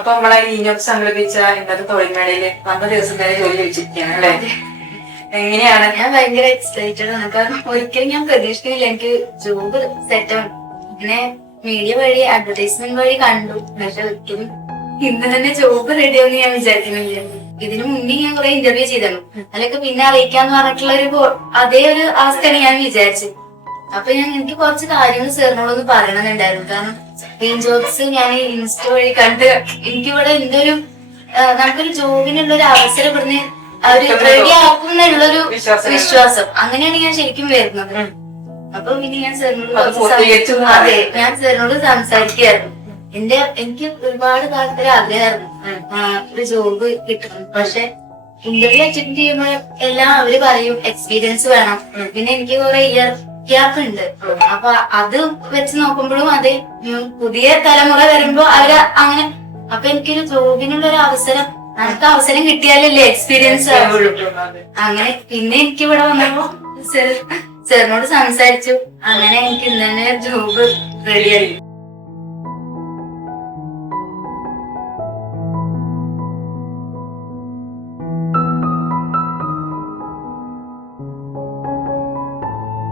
അപ്പൊ നമ്മളെ ഈനൊക്കെ സംഘടിപ്പിച്ച ഇന്നത്തെ തൊഴിൽ മേളയില് വന്ന ദിവസം തന്നെ ജോലി ലഭിച്ചിരിക്കുകയാണ് അല്ലെ? എങ്ങനെയാണ്? ഞാൻ ഭയങ്കര എക്സൈറ്റഡ് ആണ്. കാരണം ഒരിക്കലും ഞാൻ പ്രതീക്ഷിക്കുന്നില്ല എനിക്ക് ജോബ് സെറ്റ് ആണ്. പിന്നെ മീഡിയ വഴി അഡ്വർടൈസ്മെന്റ് വഴി കണ്ടു. പക്ഷെ ഒരിക്കലും ഇന്ന് തന്നെ ജോബ് റെഡി ആവുമെന്ന് ഞാൻ വിചാരിക്കുന്നില്ല. ഇതിനു മുന്നേ ഞാൻ കുറെ ഇന്റർവ്യൂ ചെയ്തിരുന്നു. അതിലൊക്കെ പിന്നെ അറിയിക്കാന്ന് പറഞ്ഞിട്ടുള്ള അതേ ഒരു അവസ്ഥയാണ് ഞാൻ വിചാരിച്ചത്. അപ്പൊ എനിക്ക് കുറച്ച് കാര്യങ്ങൾ സാറിനോടൊന്ന് പറയണമെന്നുണ്ടായിരുന്നു. കാരണം ഡ്രീം ജോബ്സ് ഞാൻ ഇൻസ്റ്റ വഴി കണ്ട് എനിക്കിവിടെ എന്തൊരു നമുക്കൊരു ജോബിനുള്ള ഒരു അവസരം ഇവിടുന്ന് അവര് റെഡി ആക്കും എന്നുള്ളൊരു വിശ്വാസം, അങ്ങനെയാണ് ഞാൻ ശരിക്കും വരുന്നത്. അപ്പൊ പിന്നെ ഞാൻ സാറിനോട് ഞാൻ സാറിനോട് സംസാരിക്കുകയായിരുന്നു. എനിക്ക് ഒരുപാട് കാലത്തെ ആഗ്രഹമായിരുന്നു ഒരു ജോബ് കിട്ടണം. പക്ഷെ ഇന്റർവ്യൂ അറ്റൻഡ് ചെയ്യുമ്പോൾ എല്ലാം അവര് പറയും എക്സ്പീരിയൻസ് വേണം, പിന്നെ എനിക്ക് കുറെ ഇയർ ഗ്യാപ്പ് ഉണ്ട്. അപ്പൊ അത് വെച്ച് നോക്കുമ്പോഴും അത് പുതിയ തലമുറ വരുമ്പോ അവര് അങ്ങനെ, അപ്പൊ എനിക്കൊരു ജോബിനുള്ള ഒരു അവസരം, നമുക്ക് അവസരം കിട്ടിയാലല്ലേ എക്സ്പീരിയൻസ് ആവുള്ളൂ. അങ്ങനെ പിന്നെ എനിക്ക് ഇവിടെ വന്നപ്പോ സാറിനോട് സംസാരിച്ചു. അങ്ങനെ എനിക്ക് ഇന്ന് തന്നെ ജോബ് റെഡിയായി.